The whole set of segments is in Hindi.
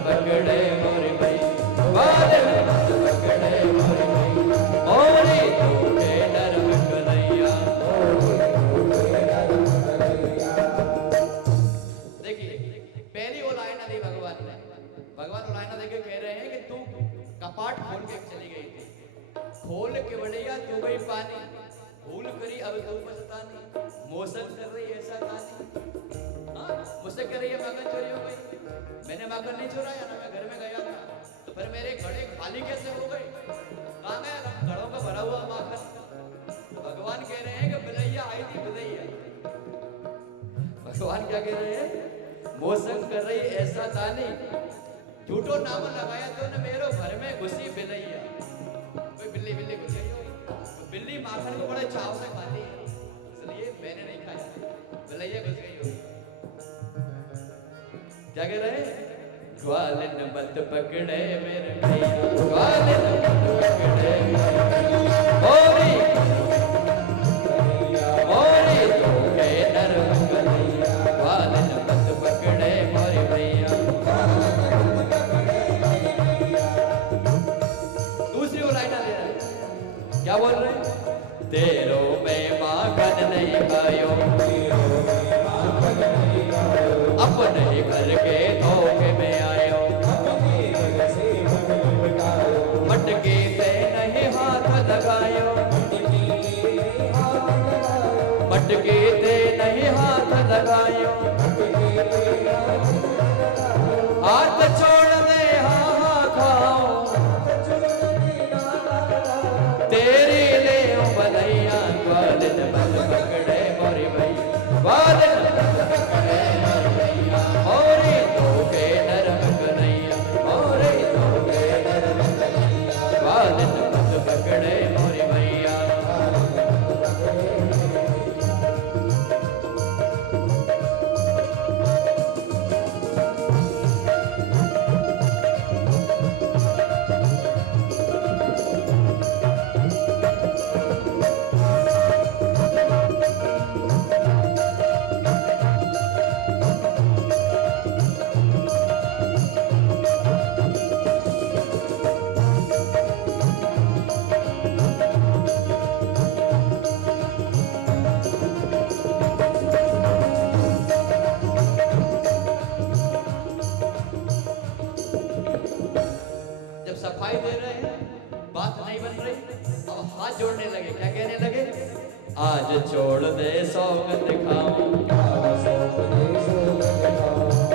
पकड़े मोरी भाई, बादल मत पकड़े मोरी भाई, मोरी तूके नरम कन्हैया। देखिए पहली वो लाइन दी भगवान ने, भगवान वो लाइन देके कह रहे हैं कि तू कपाट खोल के चली गई थी, खोल के बढ़िया तू गई पानी, भूल करी अब तू पछतानी, मौसम कर रही ऐसा कहानी। हाँ मुझसे कह रही है माखन चोरी हो गई, मैंने माखन नहीं चुराया ना, मैं घर में गया था, तो फिर मेरे घड़े खाली कैसे हो गए, कहाँ गया घड़ों का भरा हुआ माखन। भगवान कह रहे हैं कि बिलैया आई थी बिलैया, भगवान क्या कह रहे हैं, मौसम कर रही ऐसा तानी, झूठो नाम लगाया तो न मेरो घर में घुसी बिलैया। कोई बिल्ली बिल्ली घुस गई होगी, तो बिल्ली माखन को बड़े चाव से खाती है, इसलिए मैंने नहीं खाया, बिलैया घुस गई होगी। क्या कह रहे हैं, ग्वालिन मत पकड़े मेरे भैया, ग्वालिन मत पकड़े मोरी मोरी तूके नरम कन्हैया, ग्वालिन मत पकड़े मोरी भैया। दूसरी वो लाइन दे रहा है, क्या बोल रहे हैं, तेरो में माखन नहीं खायो, अपने घर के धोखे में आयो, मटकी से नहीं हाथ लगायो, मटकी से नहीं हाथ लगायो, हाथ छोड़ दे हाँ खाओ, तेरी ले बधैया, ग्वालिन मत पकड़े मोरी भाई, ग्वालिन मत पकड़े मोरी भैया, मोरी तूके नरम कन्हैया, मोरी तूके नरम कन्हैया, ग्वालिन मत पकड़े मोरी भैया। जब सफाई दे रहे हैं बात नहीं बन रही, अब हाथ जोड़ने लगे, क्या कहने लगे, आज छोड़ दे सौगंध खाऊं,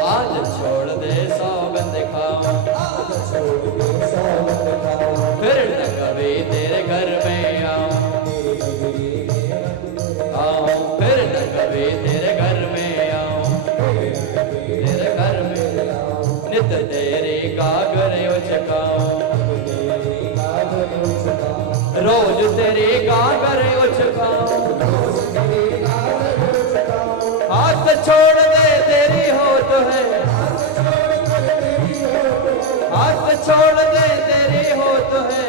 आज छोड़ दे सौगंध खाऊं, फिर न कभी तेरे घर में आऊं, फिर न कभी तेरे घर में आऊं, तेरे घर में नित तेरी गागरे उचकाऊं, रोज तेरी गागरे उचकाऊं, हाथ छोड़ दे तेरी हो तो है, हाथ छोड़ दे तेरी हो तो है,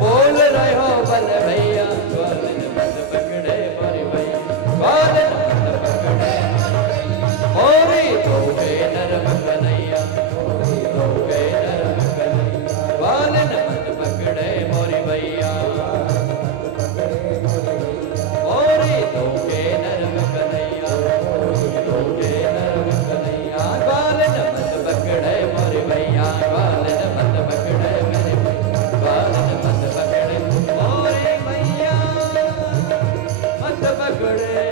बोल रहे हो बल भैया, ग्वालिन मत पकड़े मोरी भैया, ग्वालिन मत पकड़े मोरी तूके नरम कन्हैया, तूके नरम कन्हैया, ग्वालिन मत पकड़े मोरी भैया, मोरी तूके नरम कन्हैया, तूके नरम कन्हैया, ग्वालिन मत पकड़े मोरी भैया, ग्वालिन मत पकड़े मेरे भैया, ग्वालिन मत पकड़े मोरी भैया, मत पकड़े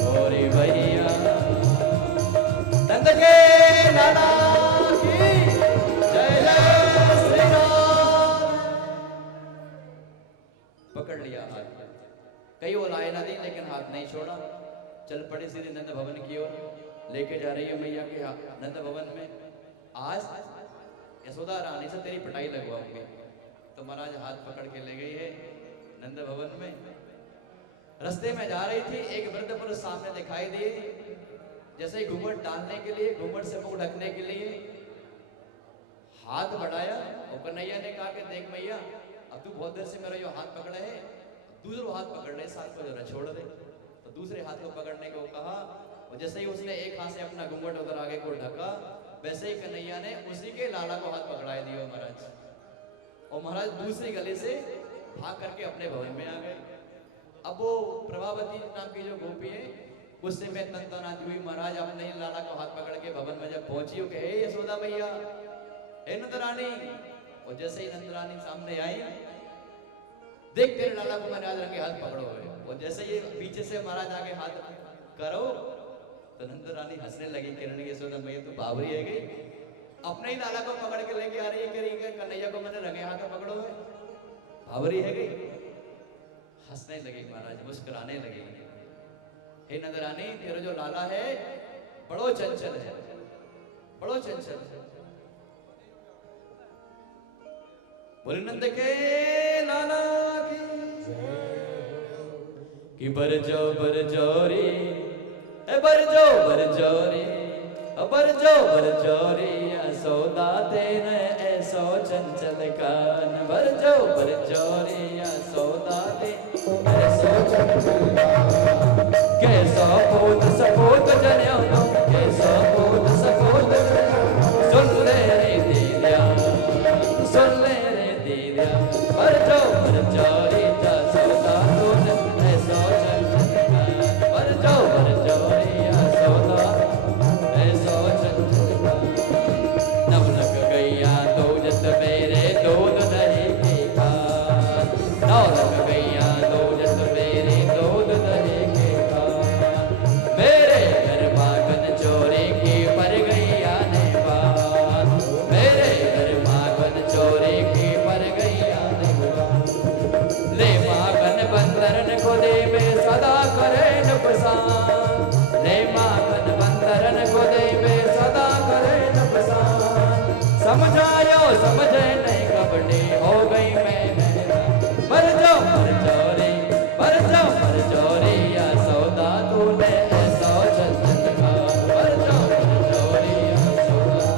मोरी भैया। नंद के लाला की जय, जय श्री राम। पकड़ लिया हाथ, कई वो लाइन दी लेकिन हाथ नहीं छोड़ा, चल पड़े सीधे नंद भवन की ओर, लेके जा रही है मैया के नंद भवन में। आज यशोदा रानी से तेरी पिटाई लगवाऊंगी, तो महाराज हाथ पकड़ के ले गई है नंद भवन में। रास्ते में जा रही थी, एक वृद्ध पुरुष सामने दिखाई दिए, जैसे ही घूंघट डालने के लिए, घूंघट से मुंह ढकने के लिए हाथ बढ़ाया, और कन्हैया ने कहा कि देख मैया, अब तू बहुत देर से मेरा जो हाथ पकड़ा है, दूसरा हाथ पकड़ ले, साथ को जरा छोड़ दे। तो दूसरे हाथ को पकड़ने को कहा, और जैसे ही उसने एक हाथ से अपना घूंघट उधर आगे को ढका, वैसे ही कन्हैया ने उसी के लाला को हाथ पकड़ा दिया महाराज। और महाराज दूसरी गली से भाग करके अपने भवन में आ गए। अब वो प्रभावती नाम की जो गोपी है, गुस्से में तनतनाती हुई महाराज अपने ही लाला को हाथ पकड़ के भवन में जब पहुंची, वो कहे यशोदा मैया, हे नंदरानी। और जैसे ही नंदरानी सामने आई, देख तेरे लाला को मैंने आज रंगे हाथ पकड़ो है। और जैसे ये पीछे से महाराज आगे हाथ करो, तो नंदरानी हंसने लगी, कहने यशोदा मैया तो बावरी है गई, अपने ही लाला को पकड़ के लेके आ रही है, कह रही है कन्हैया को मैंने रंगे हाथ पकड़ो है, बावरी है गई। हंसने लगी महाराज, मुस्कुराने लगी। हे नंदरानी, तेरा जो लाला है बड़ो चंचल है, बड़ो चंचल है। बोले नंद के लाला की बरजो बरजोरी, बरजो बरजोरी, बरजो बरजोरी, यशोदा तेने ऐसो चंचल कान, बरजो बरजोरी, यशोदा तेने ऐसो चंचल कान। कैसा पूत सपूत जन्यो तुम, कैसा पूत सपूत जन्यो, सुन ले रे दीदिया, सुन ले रे दीदिया, बरजो बरजोरी, यशोदा तूने ऐसो चंचल कान, बरजो बरजोरी, यशोदा ऐसो चंचल कान। नव लग गैया दूजत मेरे दूध दही की खान, नव लग गैया दूजत मेरे दूध दही की खान। मेरे घर माखन चोरी की पर गैया ने बात, मेरे घर माखन चोरी की पर गैया ने बात। ले माखन बंदरन को दे में सदा करे नुकसान, ले माखन बंदरन को दे में सदा करे नुकसान। समझायो समझे नहीं कपटी हो गई मैंने, मर जाओ मर चोरी, मर जाओ मर चोरी, यशोदा तूने ऐसा चंचल कान, मर जाओ मर चोरी, यशोदा।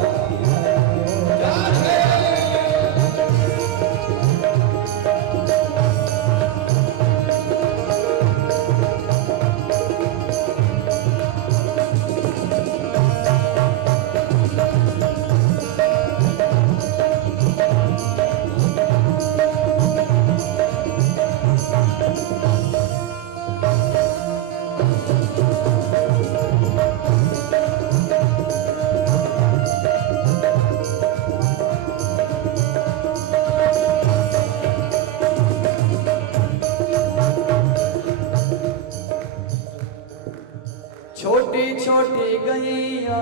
छोटी छोटी गैया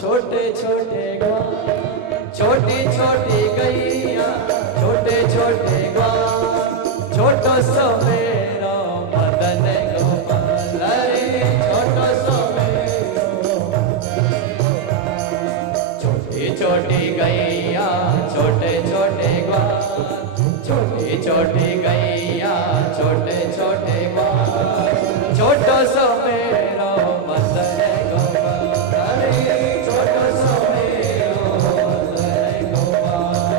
छोटे छोटे गाँव, छोटी छोटी गैया छोटे छोटे गाँव, छोटो सो मेरो मदन गोपाल रे, छोटो सो मेरो छोटी छोटी गैया छोटे छोटे गाँव, छोटी छोटी गैया छोटे छोटे गाँव, छोटो सो मेरो मदन गोपाल रे, छोटो सो मेरो मदन गोपाल।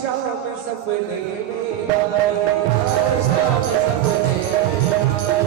शाम सपने में आज शाम सपने हाथ उठा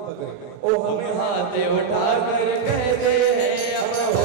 कर कहते हैं अब हो गया, हाथ उठा कर कहते हैं अब हो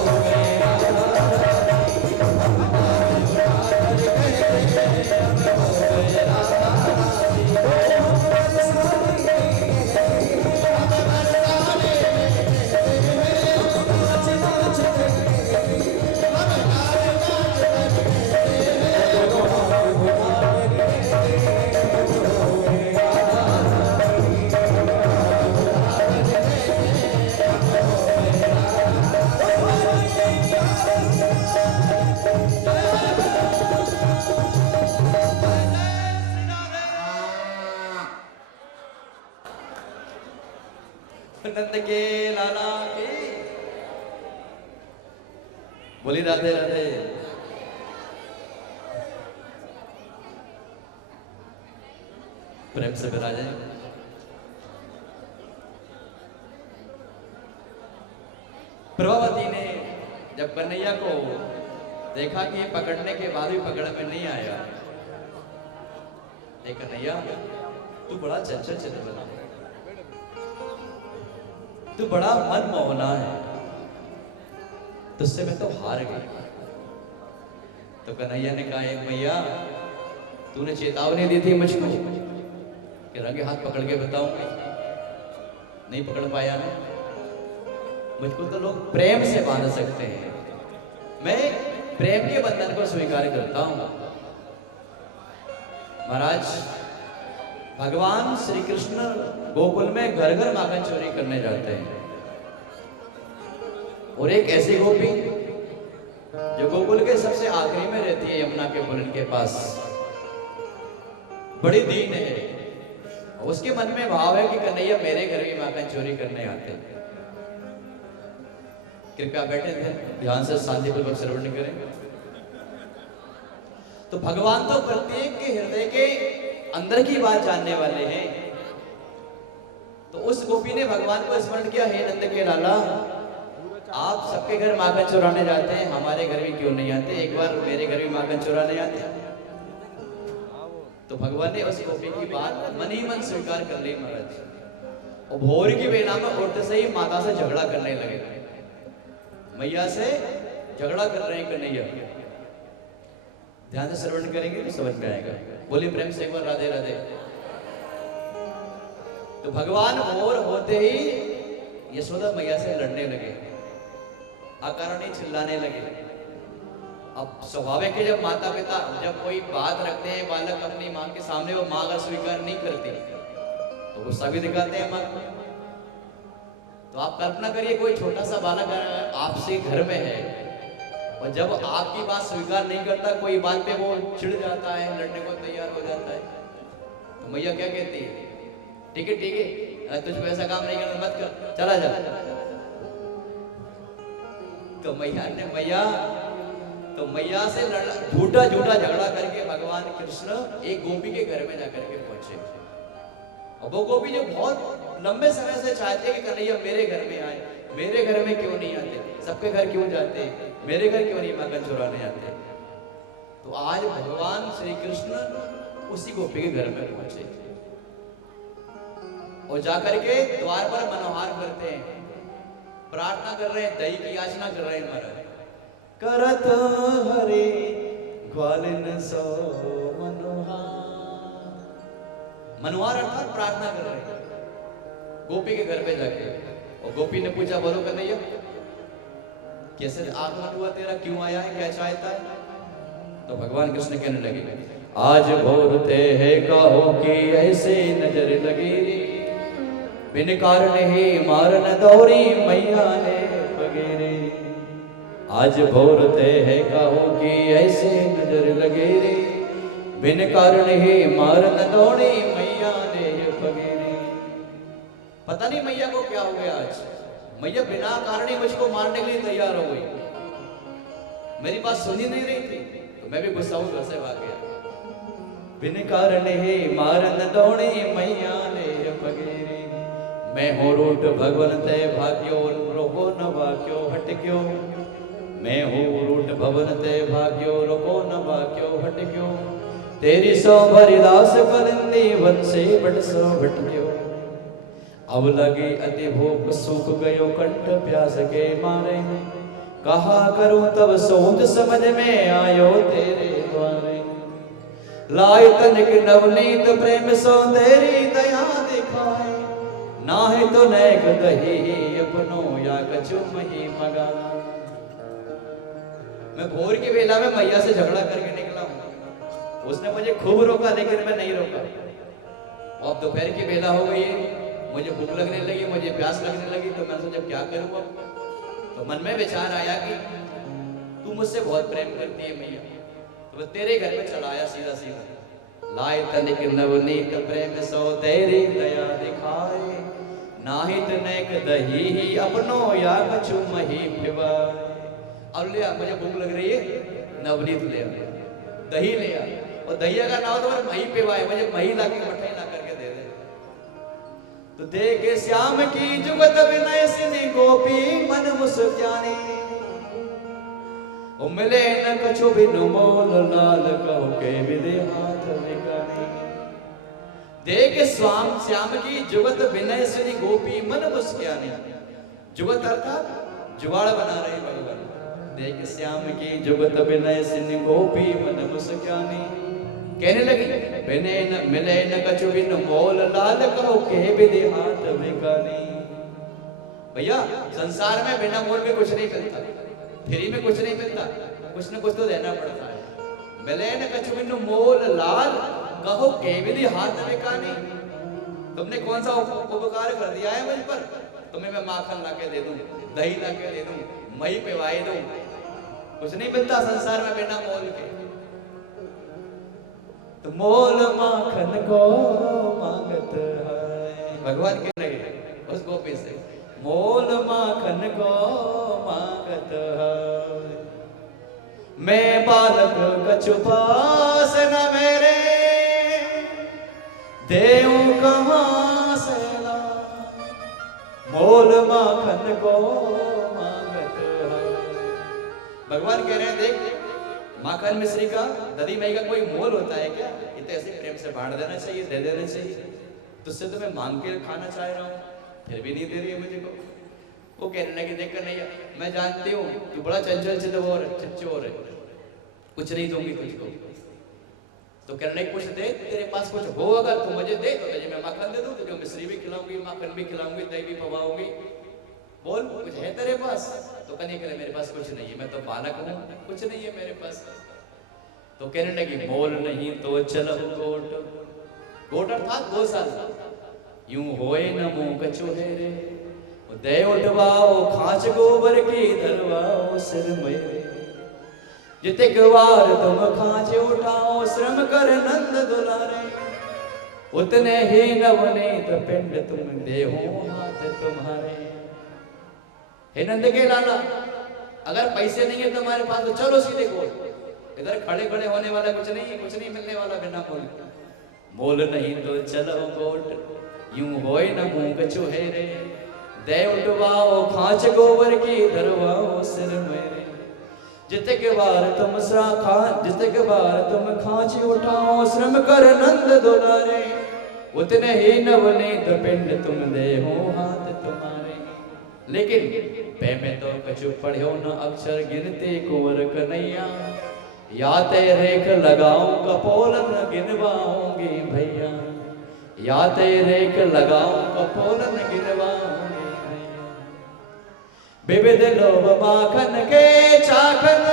नंद के लाला की बोली राधे राधे। प्रेम से बिराजे। प्रभावती ने जब कन्हैया को देखा कि पकड़ने के बाद भी पकड़ में नहीं आया, कन्हैया तू बड़ा चंचल चल रहा है, तू बड़ा मनमोहना है, तुझसे मैं तो हार गई। तो कन्हैया ने कहा मैया तूने चेतावनी दी थी मुझको कि रंगे हाथ पकड़ के बताऊंगी, नहीं पकड़ पाया ना। मुझको तो लोग प्रेम से बांध सकते हैं, मैं प्रेम के बंधन को स्वीकार करता हूं। महाराज, भगवान श्री कृष्ण गोकुल में घर घर माखन चोरी करने जाते हैं, और एक ऐसी गोपी जो गोकुल के सबसे आखिरी में रहती है, यमुना के पुल के पास, बड़ी दीन है। उसके मन में भाव है कि कन्हैया मेरे घर भी माखन चोरी करने आते हैं। कृपया बैठे थे, ध्यान से शांतिपूर्वक श्रवण करें। तो भगवान तो प्रत्येक के हृदय के अंदर की बात जानने वाले हैं। तो उस गोपी ने भगवान को स्मरण किया, हे नंद के लाला, आप सबके घर माखन चुराने जाते हैं, हमारे घर भी क्यों नहीं आते? एक बार मेरे घर भी माखन चुराने आते हैं। तो भगवान ने उस गोपी की बात मन ही मन स्वीकार कर ली महाराज। और भोर की बेला में उठते से ही माता से झगड़ा करने लगे, मैया से झगड़ा कर रहे हैं कन्हैया। ध्यान से श्रवण करेंगे तो समझ में आएगा। बोलिए प्रेम से एक बार राधे राधे। तो भगवान भोर होते ही यशोदा मैया से लड़ने लगे, अकारण ही चिल्लाने लगे। अब स्वाभाविक है, जब माता पिता जब कोई बात रखते हैं बालक अपनी मां के सामने, वो मां अगर स्वीकार नहीं करती तो गुस्सा भी दिखाते हैं मां को। तो आप कल्पना करिए, कोई छोटा सा बालक आपसे घर में है और जब आपकी बात स्वीकार नहीं करता, कोई बात पे वो चिढ़ जाता है, लड़ने को तैयार हो जाता है, तो मैया क्या कहती है? ठीक है, तुझको ऐसा काम नहीं करना, मत कर, चला जा। तो मैया से झूठा झगड़ा करके भगवान कृष्ण एक गोपी के घर में जाकर के पहुंचे। और वो गोपी जो बहुत लंबे समय से चाहते कि कन्हैया मेरे घर में आए, मेरे घर में क्यों नहीं आते, सबके घर क्यों जाते, मेरे घर क्यों नहीं माखन चुराने आते। तो आज भगवान श्री कृष्ण उसी गोपी के घर में पहुंचे और जाकर के द्वार पर मनोहार करते हैं, प्रार्थना कर रहे हैं, दही की याचना कर रहे हैं महाराज। करत हरे ग्वालिन सो मनोहार, मनोहार अर्थात प्रार्थना कर रहे हैं गोपी के घर पे जाके। और गोपी ने पूछा, बोलो कन्हैया कैसे आगमन हुआ तेरा, क्यों आया है, क्या चाहता है? तो भगवान कृष्ण कहने लगे, आज भोरते है कहो कि ऐसे नजर लगी, बिन कारण ही मारन दौरी मैया है वगैरे। आज भोरते है कहो कि ऐसे नजर लगे रे, बिन कारण ही मारन दौड़ी मैया ने वगैरे। पता नहीं मैया को क्या हो गया आज, मैया बिना कारण ही मुझको मारने के लिए तैयार हो गई। मेरी बात सुनी नहीं रही थी तो मैं भी गुस्सा हूं, घर से भाग गया। बिन कारण ही मारन दौड़ी मैया ने वगैरे। मैं हो रूठ भगवन ते भाग्यो, रोको न वाक्यो हटक्यो। मैं हूँ रूठ भवन ते भाग्यो, रोको न वाक्यो हटक्यो। तेरी सो भरिदास कलिंदी वन से बट सो भटक्यो। अब लगी अति भूख सूख गयो कंठ प्यास के मारे। कहा करूं तब सोच समझ में आयो तेरे द्वारे। लाए तनिक नवनीत प्रेम सो तेरी दया दिखाए। नाहे तो नैक दही अपनो या कछु मही मगा। मैं भोर की बेला में मैया से झगड़ा करके निकला हूं, उसने मुझे खूब रोका लेकिन मैं नहीं रोका। अब दोपहर की बेला हो गई है, मुझे भूख लगने लगी, मुझे प्यास लगने लगी, तो मैं सोचा क्या करूं अब। तो मन में विचार आया कि तू मुझसे बहुत प्रेम करती है मैया, तो तेरे घर में चला आया सीधा सीधा। लाए तनिक नवनीत प्रेम सो तेरी दया दिखाए। नाहित नैक दही ही अपनो या कछु मही फिवाए। अब ले आ, मुझे भूख लग रही है, नवनीत ले आ, दही ले आ, और दही अगर ना हो तो मही पिवाए, मुझे मही ला के मठई ला करके दे दे। तो देखे श्याम की जुगत विनय सिनी गोपी मन मुस्कानी। ओ मिले न कछु बिनु मोल लाल कहो के विदे हाथ निकानी। देख श्याम की जुगत विनय सिनी गोपी मन मुस्कानी। जुगत अर्थात जुगाड़ बना रहे भगवान। देख श्याम की जुगत विनय सिनी गोपी मन मुस्कानी। कहने लगी बिने न मिले न कछु बिनु मोल लाल कहो के विदे हाथ निकानी। भैया संसार में बिना मोल में कुछ नहीं मिलता, फ्री में कुछ नहीं मिलता। कुछ न कुछ तो देना पड़ता है। मिले न कछु बिनु मोल लाल, कहो केवली हाथ में कानी। तुमने कौन सा उपकार कर दिया है मुझ पर? तुम्हें मैं माखन लाके दे दूं, दही लाके दे दूं, मई पिवाई दूं, कुछ नहीं मिलता संसार में बिना मोल के। तो मोल माखन को मांगत है, भगवान कह रहे हैं उस गोपी से, मोल माखन को मांगत है। मैं बालक कछु पास न मेरे, देऊं कहां से ला। मोल माखन को मांगत है। भगवान कह रहे हैं देख, माखन मिश्री का, दधी मई का कोई मोल होता है क्या? ये तो ऐसे प्रेम से बांट देना चाहिए, दे देना चाहिए। तुझसे तो मैं मांग के खाना चाह रहा हूँ, फिर भी नहीं दे रही है मुझे को। वो कहने लगे देख कर नहीं, मैं जानती हूँ तू बड़ा चंचल चित्तौर है, कुछ नहीं दूंगी तुझको। तो कहने लगे कुछ दे, तेरे पास कुछ हो अगर तू मुझे दे, तो तुझे मैं माखन दे दूं, तुझे मिश्री भी खिलाऊंगी, माखन भी खिलाऊंगी, दही भी पवाऊंगी। बोल कुछ है तेरे पास? तो कहने के मेरे पास कुछ नहीं है, मैं तो बालक हूँ, कुछ नहीं है मेरे पास। तो कहने लगी मोल नहीं तो चलो गोट, गोट अर्थात गौशाला। यूं होए न मुंह कछु है रे, दे उठवाओ खांच गोबर की, धरवाओ सिर मेरे। जितक बार तुम खांच उठाओ, श्रम कर नंद दुलारे, उतने ही नवनीत पिंड तुम देहो हाथ तुम्हारे। हे नंद के लाला, अगर पैसे नहीं है तुम्हारे पास तो चलो सीधे गोद, इधर खड़े खड़े होने वाला कुछ नहीं है, कुछ नहीं मिलने वाला बिना मोल। मोल नहीं तो चलो गोट, यूं होए न मुंह कछु है रे, दे उठवाओ खांच गोबर की, धरवाओ सिर मेरे। जितक बार तुम खांच उठाओ, श्रम कर नंद दुलारे, उतने ही नवनीत पिंड तुम देहो हाथ तुम्हारे। लेकिन पै में तो कछु पढ़ो न अक्षर, गिनते कुंवर कन्हैया, या ते रेख लगाऊं कपोलन गिनवाऊंगी भैया, या ते रेख लगाऊं कपोलन गिनवाऊंगी भैया। विविध लोभ माखन के चाखन,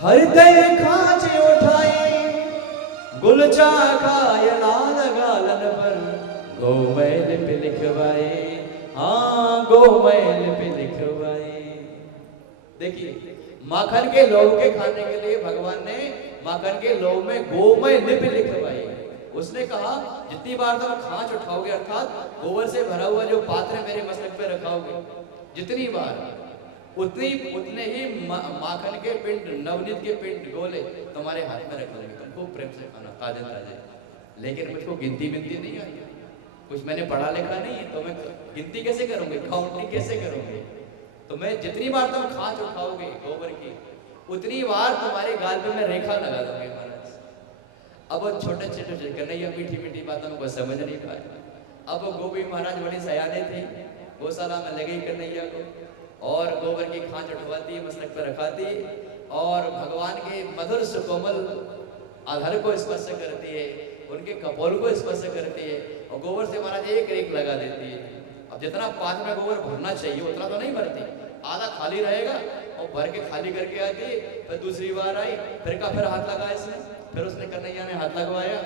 हृदय खांच उठाई, गुल चाखाय लाल गालन पर, गोमैल पे लिखवाए, हाँ गोमैल पे लिखवाए। देखिए माखन के लोभ के खाने के लिए भगवान ने माखन के लोभ में गोमय लिप लिखवाई। उसने कहा जितनी बार तुम खांच उठाओगे, अर्थात गोबर से भरा हुआ जो पात्र मेरे मस्तक पे रखाओगे, जितनी बार उतने ही माखन के पिंड, नवनीत के पिंड गोले तुम्हारे हाथ में रख लेंगे। तुम खूब प्रेम से खाना ताजा ताजा। लेकिन मुझको गिनती मिनती नहीं आती, कुछ मैंने पढ़ा लिखा नहीं है, तो मैं गिनती कैसे करूंगी, काउंटिंग कैसे करूंगी? तो मैं जितनी बार तुम खांच उठाओगे गोबर की, उतनी बार तुम्हारे गाल पे मैं रेखा लगा दूंगी महाराज। अब वो छोटे छोटे कन्हैया मीठी मीठी बातों को समझ नहीं पाए। अब वो गोपी महाराज बड़ी सयाने थे, गौशाला में लगे कन्हैया को, और गोबर की खांच उठवाती, मस्तक पर रखाती, और भगवान के मधुर सुकोमल आधार को स्पर्श करती है, उनके कपोल को स्पर्श करती है, और गोबर से महाराज एक रेख लगा देती है। अब जितना पात्र में गोबर भरना चाहिए उतना तो नहीं भरती, आधा खाली रहेगा और भर के खाली करके आती, फिर दूसरी बार आई, फिर हाथ लगा इसने, फिर उसने कन्हैया ने हाथ लगवाया,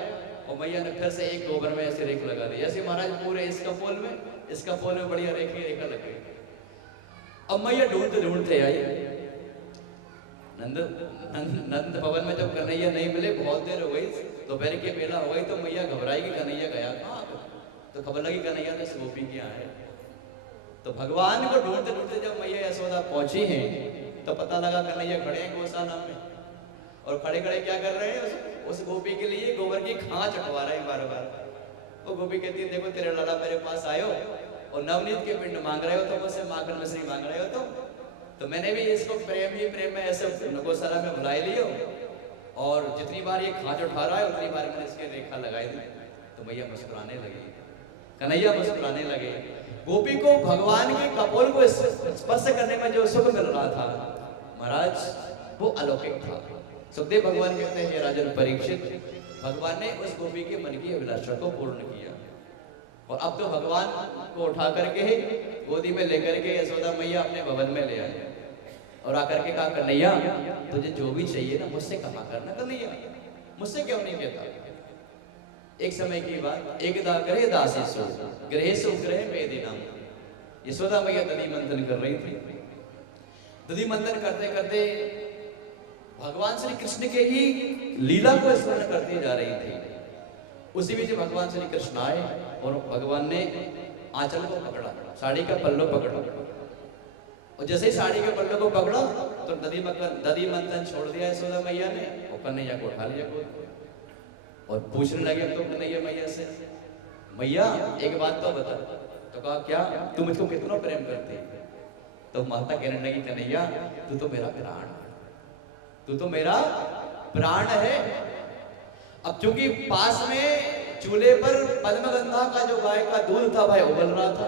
और मैया ने फिर से एक गोबर में ऐसे रेख लगा दी। ऐसे महाराज पूरे इस कपोल में बढ़िया रेखा लग गई। अब मैया ढूंढते आई नंद भवन में। जब कन्हैया नहीं मिले, बहुत देर हो गई, दोपहर की बेला हो गई, तो मैया घबराई कि कन्हैया गया कहाँ। तो खबर लगी कन्हैया तो गोपी के यहाँ है। तो भगवान को ढूंढते ढूंढते जब मैया यशोदा पहुंची हैं, तो पता लगा कन्हैया खड़े हैं गौशाला में, और खड़े खड़े क्या कर रहे हैं, उस गोपी के लिए गोबर की खांच उठवा रहे हैं बार बार। वो गोपी कहती है देखो तेरे लाला मेरे पास आयो और नवनीत के पिंड मांग रहे हो, तो मुझसे माखन मिश्री मांग रहे हो, तो मैंने भी इसको प्रेम ही प्रेम में ऐसे गौशाला में बुला लियो, और जितनी बार ये खांच उठा रहा है उतनी बार मैंने इसके रेखा लगाई दी। तो मैया मुस्कुराने लगी, कन्हैया मुस्कुराने लगे। गोपी को भगवान के कपोल को स्पर्श करने में जो सुख मिल रहा था महाराज, वो अलौकिक था। सुखदेव भगवान कहते हैं राजन परीक्षित, भगवान ने उस गोपी के मन की अभिलाषा को पूर्ण किया, और अब तो भगवान को उठा करके गोदी में लेकर के यशोदा मैया अपने भवन में ले आए। और आकर के कहा कन्हैया तुझे जो भी चाहिए ना मुझसे कहा करना कन्हैया, मुझसे क्यों नहीं कहता। एक समय की बात, एक दा करे दासी सो ग्रह सो ग्रह में दिना। यशोदा मैया दधी मंथन कर रही थी। दधी मंथन करते करते भगवान श्री कृष्ण के ही लीला को स्मरण करती जा रही थी। उसी बीच भगवान श्री कृष्ण आए और भगवान ने आंचल को पकड़ा, साड़ी का पल्लो पकड़ा, और जैसे ही साड़ी के पल्लो को पकड़ा तो दधी मंथन छोड़ दिया यशोदा मैया ने और कन्हैया को उठा लिया गोद में और पूछने लगे तो कन्हैया मैया से, मैया एक बात तो बता। तो कहा क्या, तू मुझको कितना प्रेम करती है। तो माता कहने लगी कन्हैया तू तो मेरा प्राण है, तू तो मेरा प्राण है। अब क्योंकि पास में चूल्हे पर पद्मगंधा का जो गाय का दूध था भाई उबल रहा था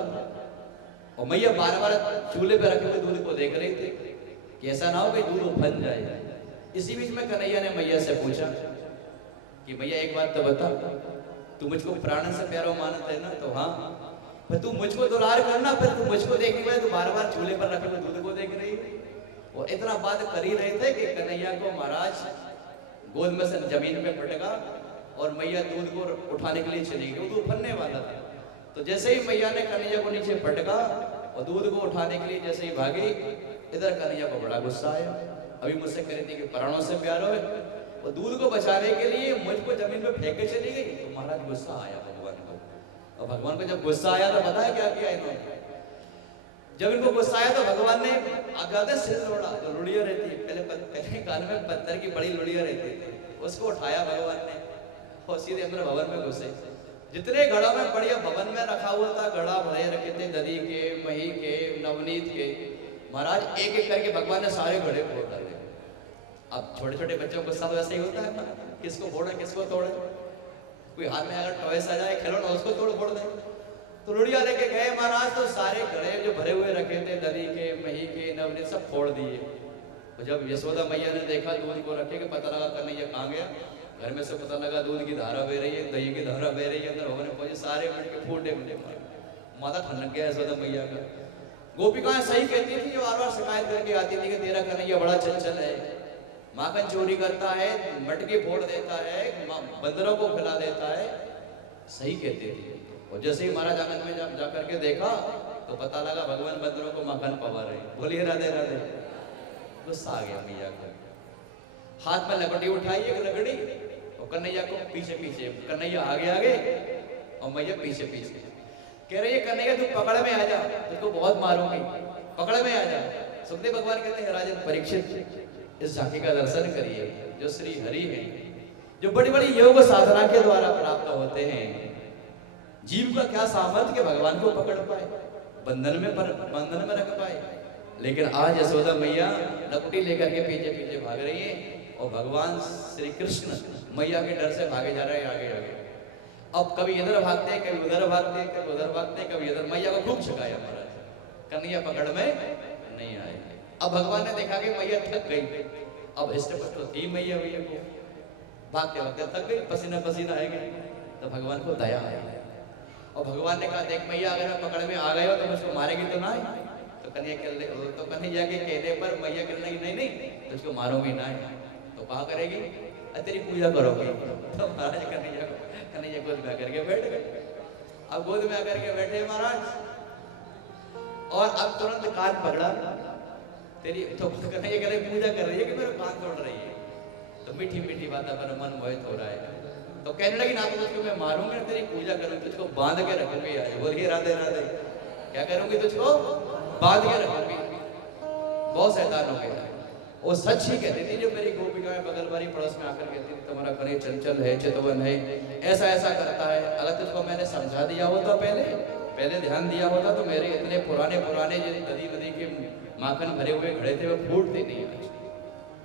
और मैया बार बार चूल्हे पर रखे हुए दूध को देख रही थी कि ऐसा ना हो कि दूध उफन जाए। इसी बीच में कन्हैया ने मैया से पूछा कि भैया एक बात तो बता, तू मुझको प्राण से प्यारा मानता है ना। तो हाँ, पर तू मुझको दुलार करना, फिर तू मुझको देखने में तू बार बार चूल्हे पर रखे हुए दूध को देख रही है। वो इतना बात कर ही रहे थे कि कन्हैया को महाराज गोद में से जमीन पे पटका और मैया दूध को उठाने के लिए चली गई। दूध फलने वाला था। तो जैसे ही मैया ने कन्हैया को नीचे पटका और दूध को उठाने के लिए जैसे ही भागी, इधर कन्हैया को बड़ा गुस्सा आया। अभी मुझसे कह रही थी कि प्राणों से प्यार हो और दूध को बचाने के लिए मुझको जमीन पे फेंक के चली गई। तो महाराज गुस्सा आया भगवान को, और भगवान को जब गुस्सा आया तो पता है क्या किया इन्होंने। जब इनको गुस्सा आया तो भगवान ने आगे सिर तोड़ा, जो लुड़िया रहती है पहले कान में पत्थर की बड़ी लुड़िया रहती थी, उसको उठाया भगवान ने और सीधे अंदर भवन में घुसे। जितने घड़ा में बढ़िया भवन में रखा हुआ था, घड़ा भरे रखे थे दधी के, मही के, नवनीत के, महाराज एक एक करके भगवान ने सारे घड़े फोड़ डाले। अब छोटे छोटे बच्चों को सब वैसे ही होता है ना, किसको फोड़े किसको तोड़े। कोई हाथ में अगर टॉयस आ जाए खिलौना उसको तोड़ फोड़ दे। तो लुड़िया लेके गए महाराज, तो सारे घड़े जो भरे हुए रखे थे दधी के, मही के, नवनीत सब फोड़ दिए। तो जब यशोदा मैया ने देखा दूध को रखे के पता लगा कन्हैया कहाँ गया, घर में से पता लगा दूध की धारा बह रही है, दही की धारा बह रही है, अंदर होने पहुंचे सारे मिट के फूटे मुझे माथा ठंडक गया यशोदा मैया का। गोपिकाएं सही कहती थी, जो बार बार शिकायत करके आती थी कि तेरा कन्हैया बड़ा चंचल है, माखन चोरी करता है, मटके फोड़ देता है, बंदरों को खिला देता है, सही कहती थी। और जैसे ही महाराज आंगन में जब जाकर के देखा तो पता लगा भगवान बंदरों को माखन पवा रहे। बोलिए राधे राधे। गुस्सा आ गया मैया को, हाथ में लकड़ी उठाई एक लकड़ी और कन्हैया को पीछे पीछे, कन्हैया आगे आगे और मैया पीछे पीछे। कह रही है कन्हैया तू पकड़ में आ जा, तुझको बहुत मारूंगी, पकड़ में आ जा। सुखदेव भगवान कहते हैं राजन परीक्षित इस झांकी का दर्शन करिए, जो श्री हरि है, जो बड़ी बड़ी योग साधना के द्वारा प्राप्त होते हैं। जीव का क्या सामर्थ्य कि भगवान को पकड़ पाए, बंधन में रख पाए। लेकिन आज यशोदा मैया लकड़ी लेकर के पीछे पीछे भाग रही है और भगवान श्री कृष्ण मैया के डर से भागे जा रहे हैं आगे आगे। अब कभी इधर भागते हैं, कभी उधर भागते हैं, कभी उधर भागते हैं, कभी इधर। मैया को खूब छकाया महाराज, कन्हैया पकड़ में नहीं आए। अब भगवान ने देखा कि मैया थक गई, अब इष्टपट तो थी मैया को, भागते भागते थक गई, पसीना पसीना आएगी। तो भगवान को दया आया और भगवान ने कहा देख मैया अगर मैं पकड़ में आ गए हो तो मुझको मारेगी तो ना। तो कन्हैया के कहने पर मैया कहने लगी नहीं नहीं तुझको मारूंगी ना। तो कहा करेगी, तेरी पूजा करोगी। तो महाराज कन्हैया गोद में आकर के बैठ गए। अब गोद में आकर के बैठे महाराज और अब तुरंत कान पकड़ा तेरी। तो कन्हैया कह रही पूजा कर रही है कि मेरा कान तोड़ रही है। तो मीठी मीठी बात पर मन मोहित हो रहा है। तो कहने लगी ना तो तुझको मैं मारूंगी, तेरी पूजा करूंगी, तुझको बांध के रखूंगी। बोलिए राधे राधे। क्या करूंगी? तुझको बांध के रखूंगी। बहुत शैतान हो गया। वो सच ही कहती थी जो मेरी गोपिकाएं बगल वाली पड़ोस में आकर कहती थी तुम्हारा कन्हैया चंचल है, चितवन है, ऐसा ऐसा करता है। अगर तुझको मैंने समझा दिया होता पहले ध्यान दिया होता तो मेरे इतने पुराने जो नदी नदी के माखन भरे हुए घड़े थे वो फूटते नहीं आज।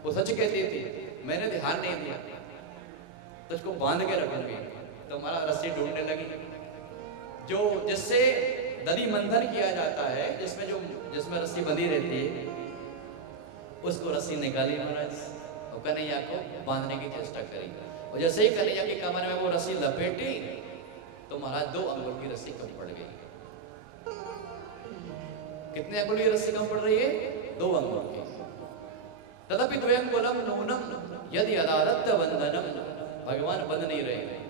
वो सच कहती थी, मैंने ध्यान नहीं दिया, तुझको बांध के रखूंगी। तो हमारा रस्सी ढूंढने लगी जो जिससे दधी मंथन किया जाता है, जिसमें रस्सी बंधी रहती है, उसको रस्सी निकाली महाराज और कन्हैया को बांधने की चेष्टा करी। और जैसे ही कन्हैया की कमर में वो रस्सी लपेटी तो महाराज 2 अंगुल की रस्सी कम पड़ गई। कितने अंगुल की रस्सी कम पड़ रही है? 2 अंगुल की। तदपि द्वयंगुलम नूनम यदि अदादत्त वंदनम, भगवान बंध नहीं रहे।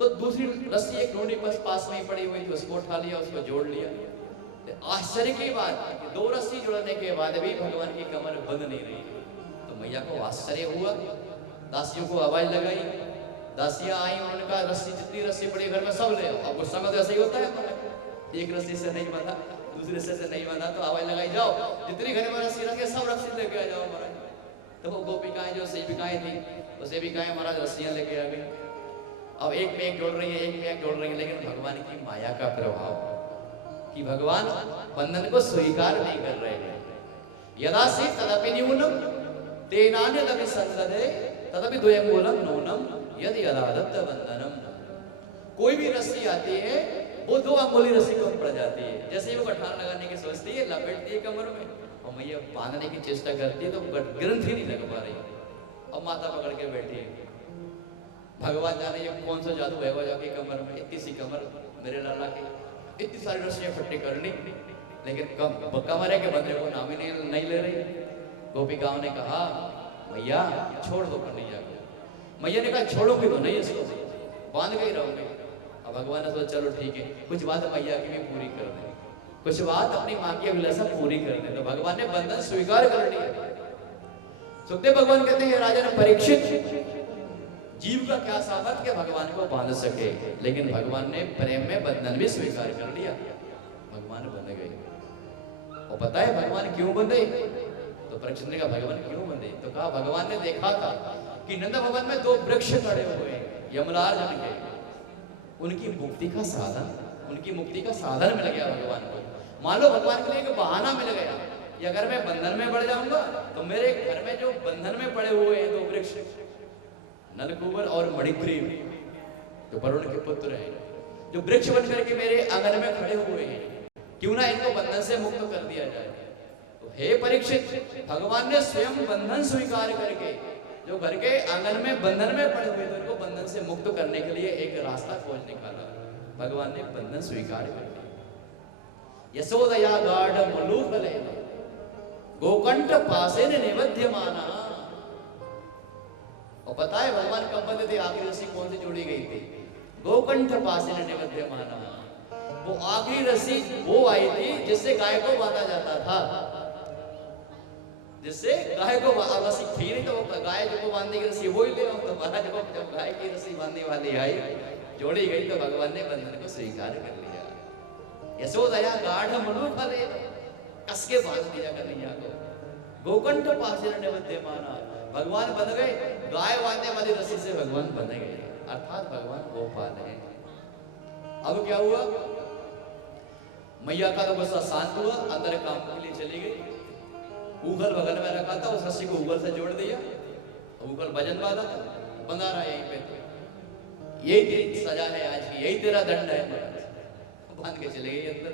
तो दूसरी रस्सी एक ढूंढी पास में ही पड़ी हुई थी, उसको उठा लिया, उसको जोड़ लिया। आश्चर्य की बात कि 2 रस्सी जोड़ने के बाद भी भगवान की कमर बंध नहीं रही। तो मैया को आश्चर्य हुआ, दासियों को आवाज लगाई, दासियां आई, उन्होंने कहा रस्सी, जितनी रस्सी पड़ी घर में सब ले आओ। अब उस समय तो ऐसा ही होता है, एक रस्सी से नहीं बंधा, दूसरे रस्सी से नहीं बंधा, तो आवाज लगाई, जाओ जितनी घर में रस्सी रखे सब रस्सी लेके आ जाओ महाराज। तो वो गोपिकाएं जो सेविकाएं थी, वो सेविकाएं महाराज रस्सियां लेके आ गई। अब एक में एक जोड़ रही है, एक में एक जोड़ रही है, लेकिन भगवान की माया का प्रभाव कि भगवान बंधन को स्वीकार नहीं कर रहे हैं। यदा से तदपि न्यूनम तेनान्य तदपि संददे तदपि द्वयंगुलम नूनम यदि अदादत्त बंधनम। कोई भी रस्सी आती है वो 2 अंगुली रस्सी को पड़ जाती है। जैसे ही वो गठान लगाने की सोचती है, लपेटती है कमर में, और मैया बांधने की चेष्टा करती है तो ग्रंथि नहीं लग पा रही। अब माता पकड़ के बैठी है, भगवान जाने ये कौन सा जादू है जाके कमर में, इतनी सी कमर मेरे लाला की, इतनी सारी रस्सियां इकट्ठी करनी, लेकिन कमर है के बंदे को नाम ही नहीं ले रही। गोपिकाओं ने कहा मैया छोड़ दो कन्हैया को। मैया ने कहा छोड़ोगे तो नहीं, इसको बांध के ही रहोगे। अब भगवान ने सोचा चलो ठीक है, कुछ बात मैया की भी पूरी कर दे, कुछ बात अपनी माँ की अभिलाषा पूरी कर दे। तो भगवान ने बंधन स्वीकार कर लिया। सुखदेव भगवान कहते हैं राजा ने परीक्षित जीव का क्या सामर्थ्य के भगवान को बांध सके, लेकिन भगवान ने प्रेम में बंधन भी स्वीकार कर लिया, भगवान बंध गए। और पता है भगवान क्यों बंधे? तो परीक्षित ने कहा भगवान क्यों बंधे? तो कहा भगवान ने देखा था कि नंद भवन में 2 वृक्ष खड़े हुए हैं यमलार्जुन के, उनकी मुक्ति का साधन, उनकी मुक्ति का साधन मिल गया भगवान को। मान लो भगवान के लिए एक बहाना मिल गया कि अगर मैं बंधन में पड़ जाऊंगा तो मेरे घर में जो बंधन में पड़े हुए हैं 2 वृक्ष, नलकूबर और मणिग्रीव, जो वरुण के पुत्र हैं, जो वृक्ष बनकर के मेरे आंगन में खड़े हुए हैं, क्यों ना इनको बंधन से मुक्त कर दिया जाए। तो हे परीक्षित, भगवान ने स्वयं बंधन स्वीकार करके जो घर के आंगन में बंधन में पड़े हुए थे उनको बंधन से मुक्त करने के लिए एक रास्ता खोज निकाला। भगवान ने बंधन स्वीकार कर लिया। यशोदया गाढ़ मलूफले गोकंठ पासेन निबध्यमाना। और पता है भगवान कब बंधे थे? आखिरी रस्सी कौन सी जोड़ी गई थी? गोकंठ पासेन निबध्यमाना। वो आखिरी रस्सी वो आई थी जिससे गाय को बांधा जाता था, जिससे गाय को रस्सी थी नहीं तो वो गाय जो बांधने की रस्सी वो ही ले आओ। तो महाराज जब गाय की रस्सी बांधने वाली आई, जोड़ी गई, तो भगवान ने बंधन को स्वीकार कर लिया। यशोदया गाढ़ मलूफले, कस के बांध दिया कन्हैया को। गोकंठ पासेन निबध्यमाना, भगवान बंध गए, गाय बांधने वाली रस्सी से भगवान बंध गए, अर्थात भगवान गोपाल है। अब क्या हुआ? मैया का तो गुस्सा शांत हुआ, अंदर काम के लिए चली गई। ऊगल बगल में रखा था, उस रस्सी को ऊगल से जोड़ दिया, ऊगल वजन वाला था, बंधा रहा यहीं पे। यही तेरी सजा है आज की, यही तेरा दंड है। बांध के चले गई अंदर।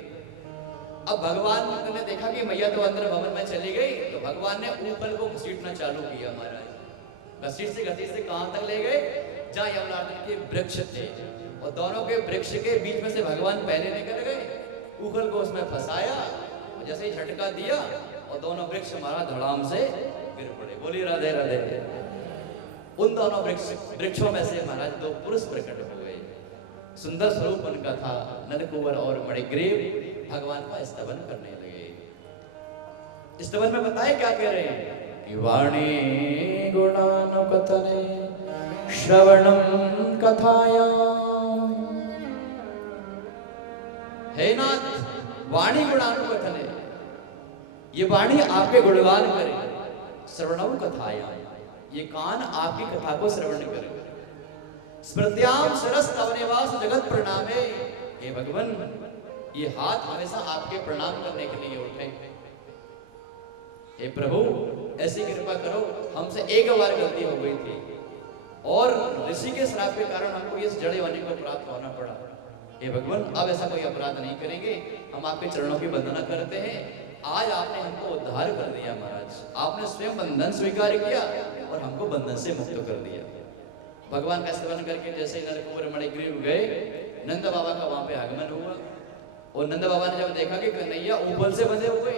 अब भगवान ने देखा कि मैया तो अंदर भवन में चली गई, तो भगवान ने ऊपर को घसीटना चालू किया। महाराज घसीट से कहां तक ले गए? जहां यमलार्जुन के वृक्ष थे, और दोनों के वृक्ष के बीच में से भगवान पहले निकल गए, ऊखल को उसमें फंसाया, और जैसे ही झटका दिया और दोनों वृक्ष हमारा धड़ाम से गिर पड़े। बोली राधे राधे। उन दोनों वृक्षों में से महाराज 2 पुरुष प्रकट हो गए। सुंदर स्वरूप उनका था। नलकूबर और मणिग्रीव भगवान का स्तवन करने लगे। स्तवन में बताए क्या कह रहे हैं? वाणी गुणानुकथने श्रवणम कथाया। हे नाथ, वाणी गुणानुकथने, ये वाणी आपके गुणगान करे। श्रवणम कथाया, ये कान आपकी कथा को श्रवण करे। स्मृत्याम सरस तवनेवास जगत प्रणामे, हे भगवान ये हाथ हमेशा आपके प्रणाम करने के लिए उठे। हे प्रभु ऐसी कृपा करो, हमसे एक बार गलती हो गई थी और ऋषि के श्राप के कारण हमको ये जड़े वाणी को प्राप्त होना पड़ा। हे भगवान अब ऐसा कोई अपराध नहीं करेंगे, हम आपके चरणों की वंदना करते हैं। आज आपने हमको उद्धार कर दिया महाराज, आपने स्वयं बंधन स्वीकार किया और हमको बंधन से मुक्त कर दिया। भगवान का स्तवन करके जैसे ही नलकूबर मणिग्रीव गए, नंद बाबा का वहां पे आगमन हुआ। और नंद बाबा ने जब देखा कि कन्हैया ऊपर से बंधे हुए,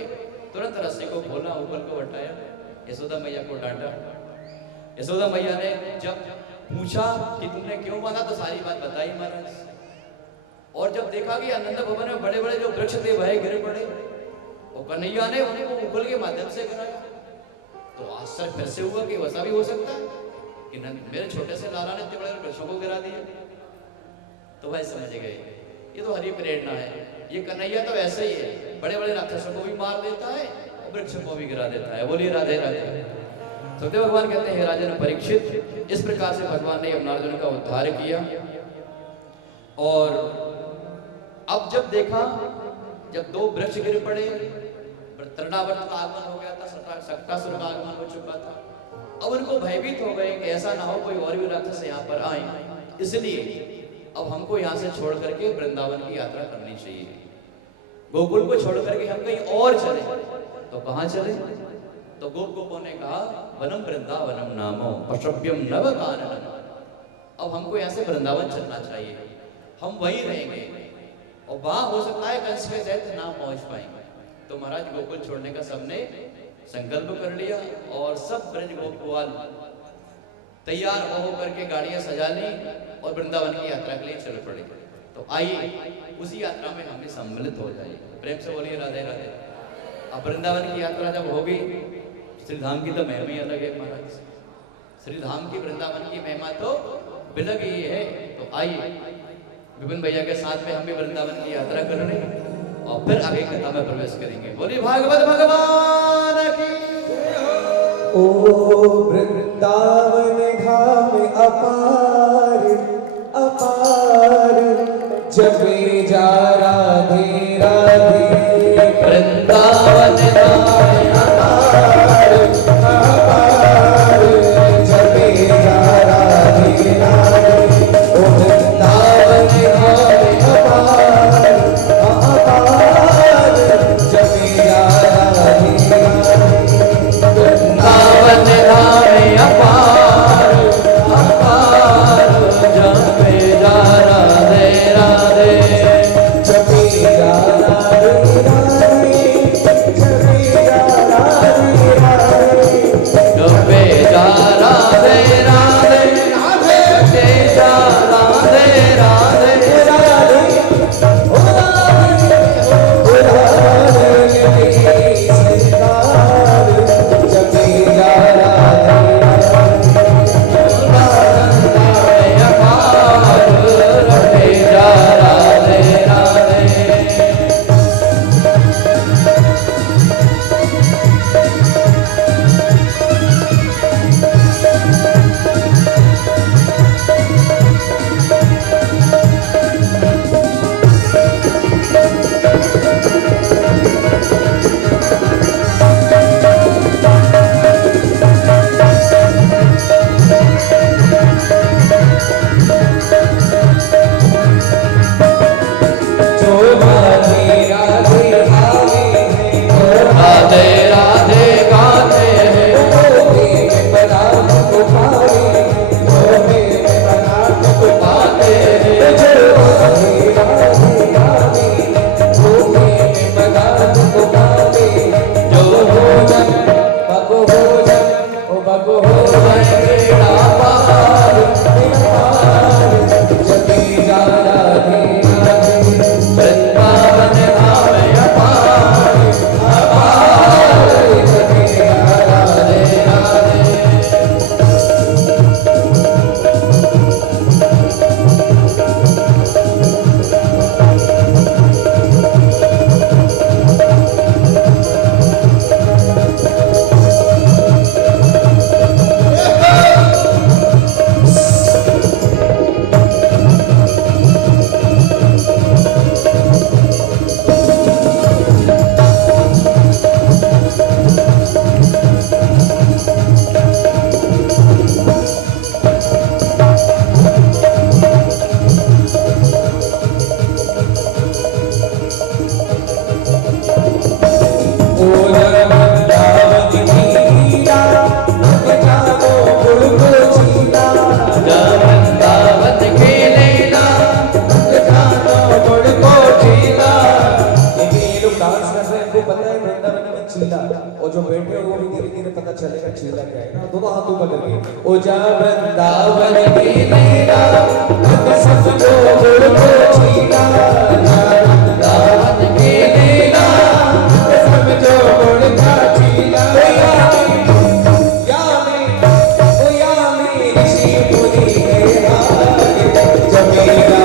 तुरंत रस्सी को खोला, ऊपर को हटाया, यशोदा मैया को डांटा। यशोदा मैया ने जब पूछा कि तुमने क्यों बांधा तो सारी बात बताई महाराज। और जब देखा कि आनंद भवन में बड़े बड़े जो वृक्ष थे वह गिरे पड़े, और कन्हैया ने उनको उखल के माध्यम से कराया। तो आश्चर्य फिर से हुआ कि वैसा भी हो सकता है कि मेरे छोटे से लाला ने इतने बड़े वृक्षों को गिरा दिया। तो भाई समझ गए ये तो हरि प्रेरणा है, ये कन्हैया तो ऐसे ही है, बड़े बड़े राक्षसों को भी मार देता है और वृक्षों को भी गिरा देता है। बोलिए राधे राधे। सत्यदेव भगवान कहते हैं राजन परीक्षित, इस प्रकार से भगवान ने यमनार्जुन का उद्धार किया। और अब जब देखा, जब दो वृक्ष गिर पड़े, तृणावर्त का आगमन हो गया था, शक्तासुर का आगमन हो चुका था। अब उनको भयभीत हो गए कि ऐसा ना हो कोई और भी राक्षस यहाँ पर आए, इसलिए अब हमको यहाँ से छोड़ करके वृंदावन की यात्रा करनी चाहिए। गोकुल को छोड़ करके हम कहीं और चले, तो कहाँ चले? तो गोपों ने कहा वनम वृंदावनम नामो पशव्यम नव काननम। अब हमको यहाँ से वृंदावन चलना चाहिए, हम वहीं रहेंगे और वहां हो सकता है कंस के दैत्य ना पहुंच पाएंगे। तो महाराज गोकुल छोड़ने का सबने संकल्प कर लिया और सब ब्रज गोपाल तैयार हो करके गाड़ियां सजा ली और वृंदावन की यात्रा के लिए चल पड़े। तो आइए उसी यात्रा में हम भी सम्मिलित हो जाइए। प्रेम से बोलिए राधे राधे। अब वृंदावन की यात्रा जब होगी, श्री धाम की तो महिमा ही अलग है महाराज। श्री धाम की वृंदावन की महिमा तो बिलग ही है। तो आइए विपिन भैया के साथ में हम भी वृंदावन की यात्रा कर रहे हैं और फिर आगे कथा में प्रवेश करेंगे। बोलिए भागवत भगवान की। ओ वृंदावन धाम अपार अपार, जपे जा राधे राधे। वृंदावन धाम अपार अपार, जपे जा राधे राधे। ओ वृंदावन धाम अपार अपार, जपे जा राधे राधे। वृंदावन धाम अपार अपार, जपे जा राधे राधे। जपे जा पूजा वृंदावन की लीला समझो गुण को छीना वृंदावन की लीला समझो गुण का छीना या में ऋषि मुनि है जमेरा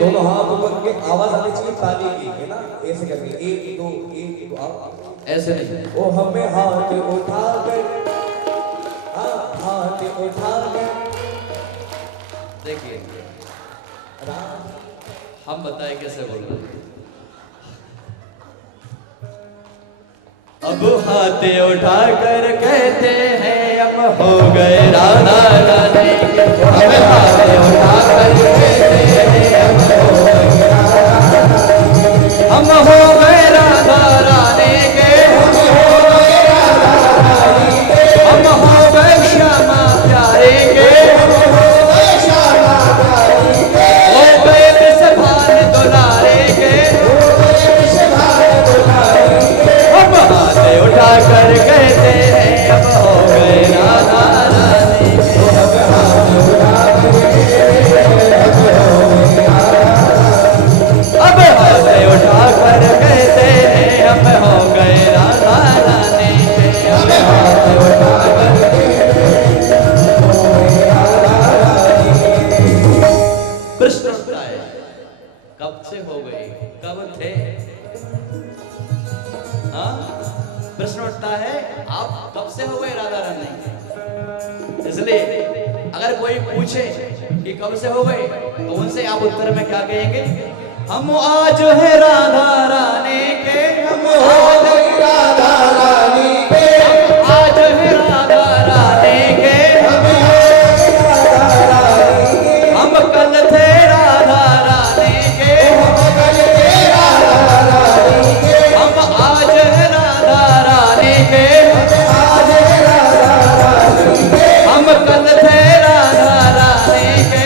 दोनों हाथ ऊपर के आवाज आनी चाहिए ताली की, है ना? ऐसे करके 1 2 1 2 आप ऐसे नहीं। ओ हमें हाथ उठाकर, हाथ उठाकर देखिए हम बताए कैसे बोल रहे हैं। अब हाथ उठाकर कहते हैं हम हो गए राधा रानी के। अब हाथ उठाकर कहते हैं हम हो गए राधा रानी के। हम हो गए श्यामा प्यारे के। हो गए विषभान दुलारे के। हम हाथ उठाकर कहते हैं अब हो गए राधा रानी के। अब हाथ उठाकर कहते हैं हम हो गए राधा रानी के। अब हाथ उठाकर प्रश्न उठता है कब से हो गए, कब थे? हाँ, प्रश्न उठता है आप कब से हो गए राधा रानी? इसलिए अगर कोई पूछे कि कब से हो गए तो उनसे आप उत्तर में क्या कहेंगे? हम आज है राधा रानी के। हम आज है राधा रानी के। आज है राधा रानी के। हम कल थे राधा रानी के। हम आज है राधा रानी के। हम कल थे राधा रानी के।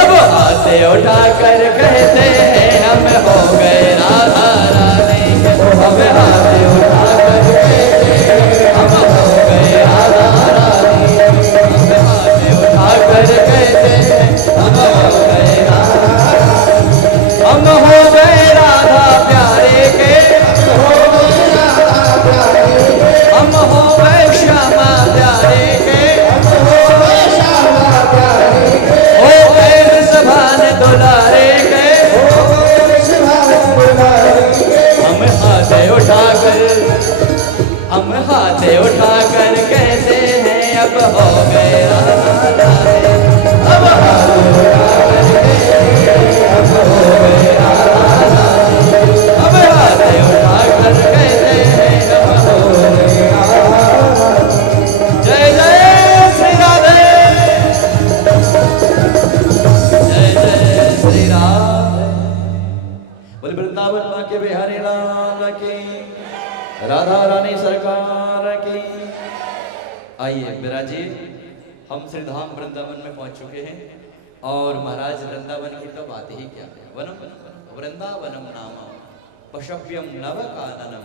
अब हाथ उठाकर कहते हैं हम हो गए राधा रानी के। आइए विराजिए। हम श्रीधाम वृंदावन में पहुंच चुके हैं और महाराज वृंदावन की तो बात ही क्या है। वनम वृंदावनम नाम पशव्यम नव काननम,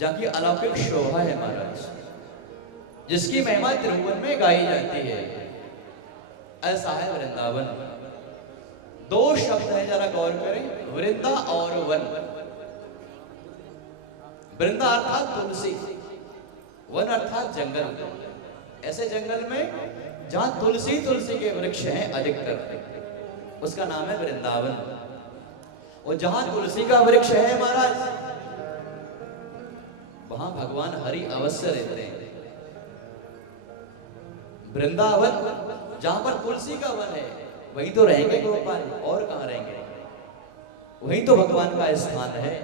जाकी अलौकिक शोभा है महाराज, जिसकी महिमा त्रिभुवन में गाई जाती है। ऐसा है वृंदावन। दो शब्द है, जरा गौर करें, वृंदा और वन। वृंदा अर्थात तुलसी, वन अर्थात जंगल। ऐसे जंगल में जहां तुलसी तुलसी के वृक्ष हैं अधिकतर, उसका नाम है वृंदावन। और जहां तुलसी का वृक्ष है महाराज, वहां भगवान हरि अवश्य रहते हैं। वृंदावन जहां पर तुलसी का वन है, वहीं तो रहेंगे गोपाल, और कहां रहेंगे? वहीं तो भगवान का स्थान है।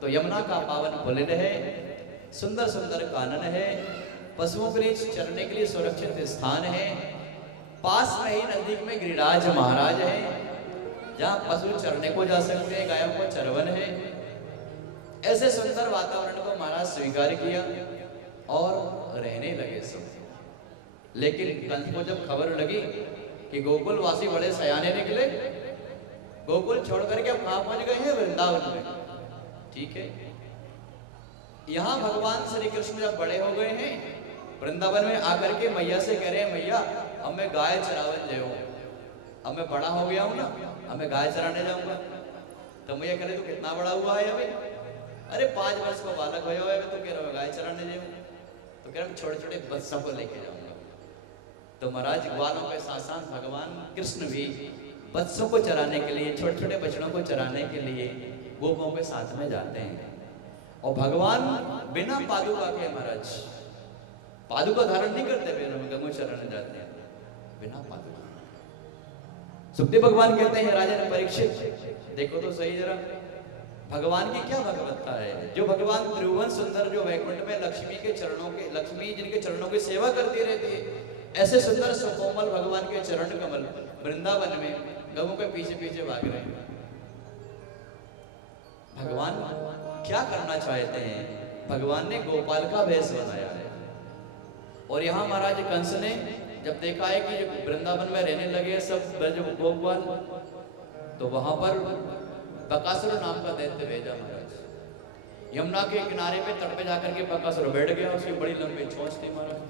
तो यमुना का पावन पुलिन है, सुंदर सुंदर कानन है, पशुओं के लिए चरने के लिए सुरक्षित स्थान है। पास में ही नजदीक में गिरिराज महाराज है, जहां पशु चरने को जा सकते हैं, गायों को चरवन है। ऐसे सुंदर वातावरण को महाराज स्वीकार किया और रहने लगे सब। लेकिन कंस को जब खबर लगी कि गोकुलवासी बड़े सयाने निकले, गोकुल छोड़ करके अब कहां पहुंच गए हैं? वृंदावन में। ठीक है, यहां भगवान श्री कृष्ण जब बड़े हो गए हैं, वृंदावन में आकर के मैया से कह रहे हैं, मैया अब मैं गाय चरावन जाऊं, अब मैं बड़ा हो गया हूं ना, अब मैं गाय चराने जाऊंगा। तो मैया कह रहे तू कितना बड़ा हुआ है अभी? अरे 5 वर्ष का बालक हो है, तो कह रहा हूँ गाय चराने जाऊं। तो कह रहा छोटे छोटे बच्चों को लेके जाऊंगा। तो महाराज ग्वालों के साथ साथ भगवान कृष्ण भी बच्चों को चराने के लिए, छोटे छोटे बच्चों को चराने के लिए गोपों के साथ में जाते हैं। और भगवान बिना पादुका के महाराज, पादुका धारण नहीं करते, पैरों में गंगो चराने जाते हैं बिना पादुका। सुखदेव भगवान कहते हैं राजन परीक्षित, देखो तो सही जरा, भगवान की क्या भगवत्ता है। जो भगवान त्रिभुवन सुंदर, जो वैकुंठ में लक्ष्मी के चरणों के, लक्ष्मी जिनके चरणों की सेवा करती रहती है, ऐसे सुंदर सुकोमल भगवान के चरण कमल वृंदावन में गऊ के पीछे पीछे भाग रहे हैं। भगवान क्या करना चाहते हैं? भगवान ने गोपाल का वेश बनाया है। और यहाँ महाराज कंस ने जब देखा है कि वृंदावन में रहने लगे सब ब्रज गोपाल, तो वहां पर बकासुर नाम का दैत्य भेजा महाराज। यमुना के किनारे पे तट पे जाकर के बकासुर बैठ गया, उसकी बड़ी लंबी छोंच थी महाराज।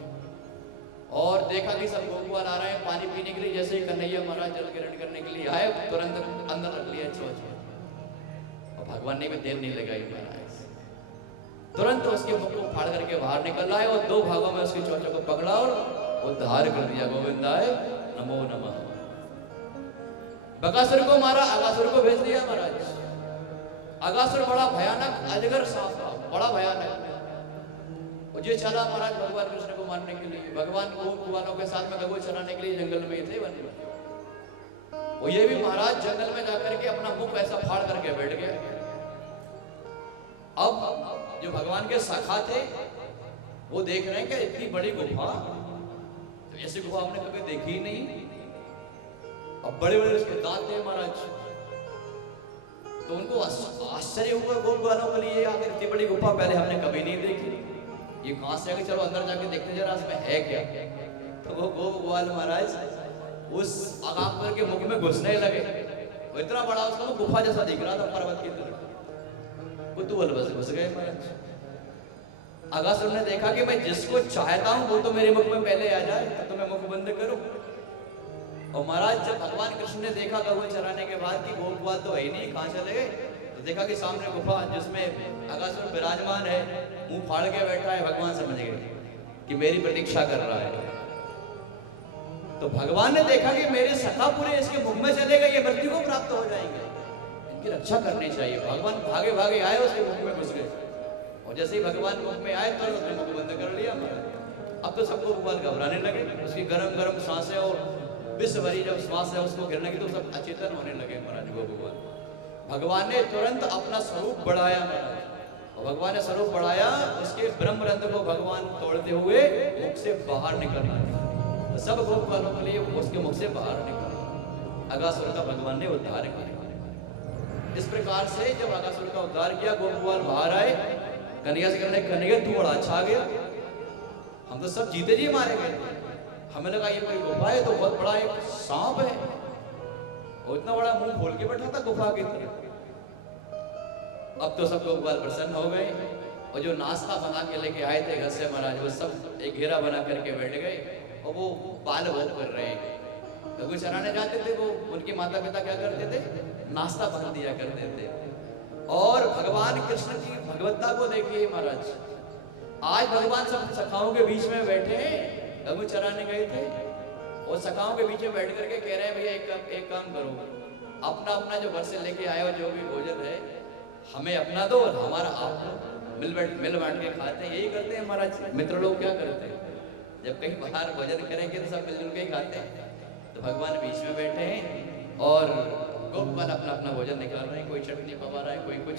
और देखा कि सब गोपाल आ रहे हैं पानी पीने के लिए। जैसे ही कन्हैया महाराज जल ग्रहण करने के लिए आए, तुरंत अंदर रख लिया छोंच। भगवान ने भी देर नहीं लगाई महाराज, तुरंत उसके मुख को फाड़ करके बाहर निकल आए और 2 भागों में उसकी चोंचों को पकड़ा और उद्धार कर दिया। गोविंदाय नमो नमः। बकासुर को मारा, अगासुर को भेज दिया महाराज। अगासुर बड़ा भयानक अजगर सांप था, बड़ा भयानक। और ये चला महाराज भगवान कृष्ण को मारने के लिए। भगवान गोवालों के साथ में गौ चराने के लिए जंगल में थे वन में। और ये भी महाराज जंगल में जाकर के अपना मुख ऐसा फाड़ करके बैठ गया। अब जो भगवान के सखा थे वो देख रहे हैं कि इतनी बड़ी गुफा, तो ऐसी गुफा हमने कभी देखी ही नहीं। अब बड़े बड़े उसके दांत थे महाराज, तो उनको आश्चर्य हुआ गोपालों के लिए, आखिर इतनी बड़ी गुफा पहले हमने कभी नहीं देखी, ये कहां से आके, चलो अंदर जाके देखते जरा इसमें है क्या। तो वो गोपाल महाराज उस अगासुर के मुख में घुसने लगे। वो इतना बड़ा उसका तो गुफा जैसा दिख रहा था पर्वत की तरह, कुतूहल बस घुस गए महाराज। अगासुर ने देखा कि मैं जिसको चाहता हूं वो तो मेरे मुख में पहले आ जाए, तो मैं मुख बंद करूं। और महाराज जब भगवान कृष्ण ने देखा गौ चराने के बाद कि गोपाल तो है ही नहीं, कहां चले गए, तो देखा कि सामने गुफा जिसमें अगासुर विराजमान है, मुंह फाड़ के बैठा है। भगवान समझ गए कि मेरी प्रतीक्षा कर रहा है। तो भगवान ने देखा कि मेरे सखा पूरे इसके मुख में चले गए, ये मृत्यु को प्राप्त हो जाएंगे, इनकी रक्षा करनी चाहिए। भगवान भागे भागे आए, उसके मुख में घुस गए। और जैसे ही भगवान मुख में आए तो उसने मुख बंद कर लिया महाराज। अब तो सबको भगवान घबराने लगे, उसकी गरम गरम सांसें और विश्व भरी जब श्वास है उसको गिरने की, तो सब अचेतन होने लगे महाराज। वो भगवान ने तुरंत अपना स्वरूप बढ़ाया महाराज। और भगवान ने स्वरूप बढ़ाया, उसके ब्रह्मरंध्र को भगवान तोड़ते हुए मुख से बाहर निकल रहे, सब गोपालों के लिए उसके मुख से बाहर निकल। अगासुर का भगवान ने उद्धार किया। इस प्रकार से जब अगासुर का उद्धार किया, गोपाल बाहर आए, कन्हैया से कहने, कन्हैया तू बड़ा अच्छा आ गया, हम तो सब जीते जी मारे गए थे। हमें लगा ये कोई गुफा है तो बहुत बड़ा एक सांप है, और इतना बड़ा मुंह खोल के बैठा था गुफा की तरह। अब तो सब लोग प्रसन्न हो गए, और जो नाश्ता बना के लेके आए थे घर से महाराज, वो सब एक घेरा बना करके बैठ गए, और वो बाल भोग कर रहे हैं। तो चराने जाते थे वो, उनके माता पिता क्या करते थे, नाश्ता बना दिया करते थे। और भगवान कृष्ण की भगवत्ता को देखिए महाराज, आज भगवान सब सखाओं के बीच में बैठे हैं, गऊ चराने गए थे, और सखाओं के बीच में बैठ करके कह रहे हैं भैया एक काम करो, अपना अपना जो घर से लेके आए हो जो भी भोजन है हमें अपना दो, और हमारा आप मिल बांट के खाते हैं। यही करते हैं महाराज मित्र लोग, क्या करते हैं जब कहीं बाहर भोजन करेंगे तो सब मिलजुल के ही खाते हैं। तो भगवान बीच में बैठे हैं और गोपाल अपना अपना भोजन निकाल रहे हैं, कोई चटनी पवा रहा है, कोई कुछ।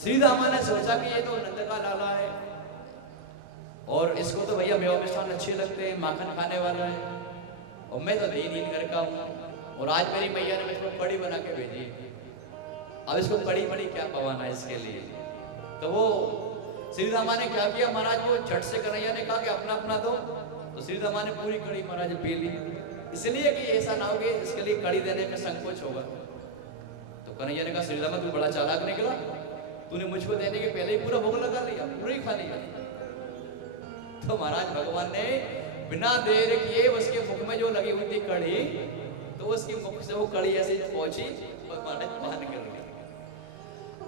श्री दामा ने सोचा कि ये तो नंद का लाला है, और इसको तो भैया मेवा मिष्ठान अच्छे लगते हैं, माखन खाने वाला है, और मैं तो दीन घर का हूँ, और आज मेरी मैया ने मुझको कड़ी बना के भेजी, अब इसको कड़ी बड़ी क्या पवाना है इसके लिए। तो वो श्री दामा ने क्या किया महाराज, वो झट से कन्हैया ने कहा कि अपना अपना दो, तो श्री दामा ने पूरी कड़ी महाराज पी ली, इसलिए कि ऐसा ना हो कि इसके लिए कड़ी देने में संकोच होगा। तो कन्हैया ने कहा श्री दामा तू बड़ा चालाक निकला, तूने मुझको देने के पहले ही पूरा भोग लगा लिया, पूरा ही खा लिया। तो महाराज भगवान ने बिना देर किए उसके मुख में जो लगी हुई थी कड़ी, तो उसके मुख से वो कड़ी ऐसे पहुंची और महाराज मान कर गई।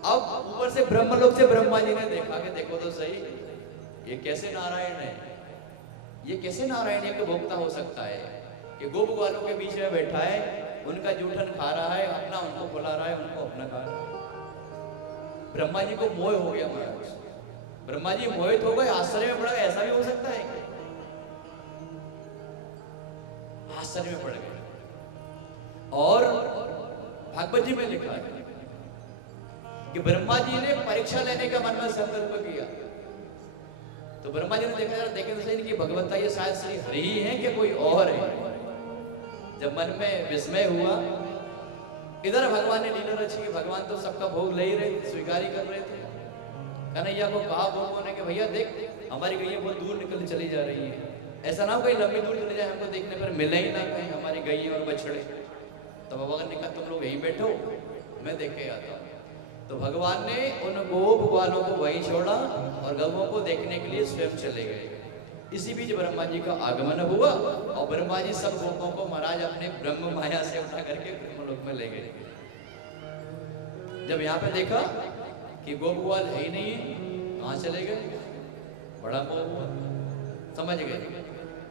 अब ऊपर से ब्रह्मलोक से ब्रह्मा जी ने देखा कि देखो तो सही, ये कैसे नारायण है, ये कैसे नारायण एक भोक्ता हो सकता है कि गोप ग्वालों के बीच में बैठा है, उनका जूठन खा रहा है, अपना उनको खिला रहा है, उनको अपना खा रहा है। ब्रह्मा जी को मोह हो गया महाराज, ब्रह्मा जी मोहित हो गए, आश्चर्य में पड़ गए, ऐसा भी हो सकता है, आश्चर्य में पड़ गए। और भागवत जी में लिखा है कि ब्रह्मा जी ने परीक्षा लेने का मन में संकल्प किया, तो ब्रह्मा जी ने देखा यार देखें तो सही इनकी भगवत्ता ये शायद श्री हरि ही है कि कोई और है। जब मन में विस्मय हुआ, इधर भगवान ने लीला रची कि भगवान तो सबका भोग ले ही रहे, स्वीकार ही कर रहे थे। कन्हैया को कहा भोग ने कि भैया देख हमारी गैया बहुत दूर निकल चली जा रही है, ऐसा ना हो कहीं लंबी दूर चले जाए, हमको देखने पर मिले ही ना कहीं हमारी गैया और बछड़े। तो भगवान ने कहा तुम लोग यहीं बैठो, मैं देख के आता हूँ। तो भगवान ने उन गोप ग्वालों को वहीं छोड़ा और गौओं को देखने के लिए स्वयं चले गए। इसी बीच ब्रह्मा जी का आगमन हुआ, और ब्रह्मा जी सब गोपों को महाराज अपने ब्रह्म माया से उठा करके ब्रह्मलोक में ले गए। जब यहाँ पे देखा कि गोप ग्वाल है ही नहीं है, कहाँ चले गए, बड़ा मोह हुआ, समझ गए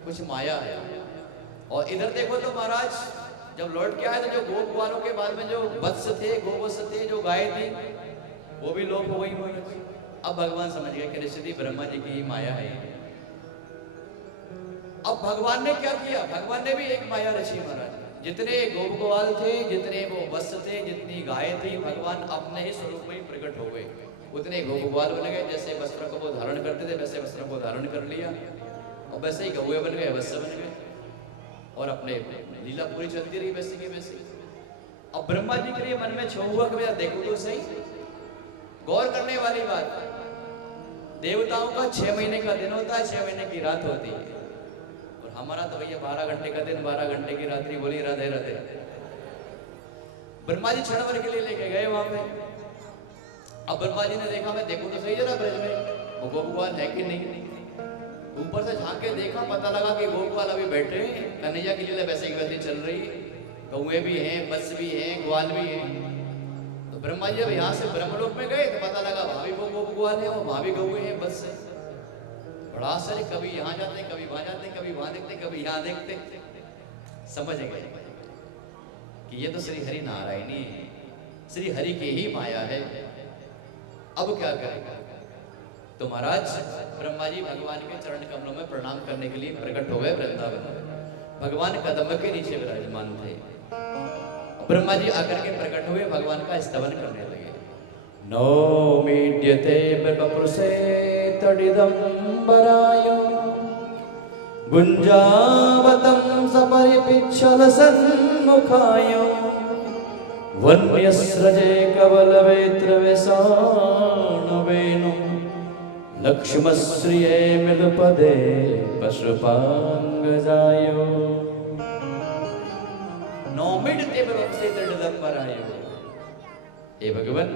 कुछ माया है। और इधर देखो तो महाराज जब लौट के आए तो जो गोप ग्वालों के बाद में जो वत्स थे, गोवत्स थे, जो गाय थी, वो भी लोप हो गई। अब भगवान समझ गए कि निश्चित ब्रह्मा जी की माया है। अब भगवान ने क्या किया, भगवान ने भी एक माया रची महाराज। जितने गोप ग्वाल थे, जितने वो वत्स थे, जितनी गाय थी, भगवान अपने ही स्वरूप में ही प्रकट हो गए। उतने गोप ग्वाल बन गए, जैसे वस्त्र को वो धारण करते थे वैसे वस्त्र को धारण कर लिया, और वैसे ही गौए बन गए, वत्स बन गए, और अपने लीला पूरी चलती रही वैसे की वैसे। अब ब्रह्मा जी के लिए मन में छो हुआ कि भैया देखो तो सही, गौर करने वाली बात, देवताओं का 6 महीने का दिन होता है, 6 महीने की रात होती है, और हमारा तो भैया 12 घंटे का दिन, 12 घंटे की रात्रि। बोली राधे राधे। ब्रह्मा जी क्षण भर के लिए लेके गए वहां पे। अब ब्रह्मा जी ने देखा, मैं देखो तो सही जरा ब्रज में वो गोप ग्वाल है कि नहीं। ऊपर से झांक के देखा, पता लगा कि गोप ग्वाल अभी बैठे हैं, कन्हैया की लीला वैसे ही वैसे चल रही है, गौए भी हैं, बस भी हैं, ग्वाल भी हैं। तो ब्रह्मा जी जब यहाँ से ब्रह्मलोक में गए तो पता लगा वहां भी वो गोप ग्वाल है, और वहां भी गौए हैं, बस से। बड़ा आश्चर्य, कभी यहाँ जाते, कभी वहां जाते, कभी वहां देखते, कभी यहाँ देखते। समझ गए कि ये तो श्री हरि नारायणी है, श्री हरि की ही माया है। अब क्या करेगा। तो महाराज ब्रह्मा जी भगवान के चरण कमलों में प्रणाम करने के लिए प्रकट हो गए वृंदावन। भगवान कदम के नीचे विराजमान थे। ब्रह्मा जी आकर के प्रकट हुए, भगवान का स्तवन करने लगे। नो मीड्यते बपुरुषे तडिदंबरायो गुंजावतं सपरिपिच्छल सन्मुखायो वन्यस्रजे कवलवेत्र वेसाणवेनु लक्ष्मश्रिये मिलपदे पशुपांग जायो, नौमिड ते बलों से दृढ़ पर आयो। हे भगवान,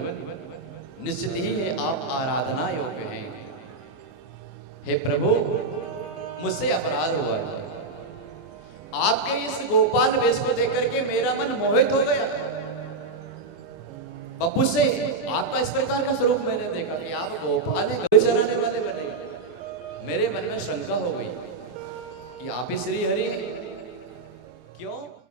निश्चित ही है आप आराधना योग्य हैं। हे प्रभु, मुझसे अपराध हुआ है। आपके इस गोपाल वेश को देख करके मेरा मन मोहित हो गया। बप्पू से आपका इस प्रकार का स्वरूप मैंने देखा कि आप गोपाल हैं, गौ चराने वाले बने। मेरे मन में शंका हो गई कि आप ही श्री हरि हैं।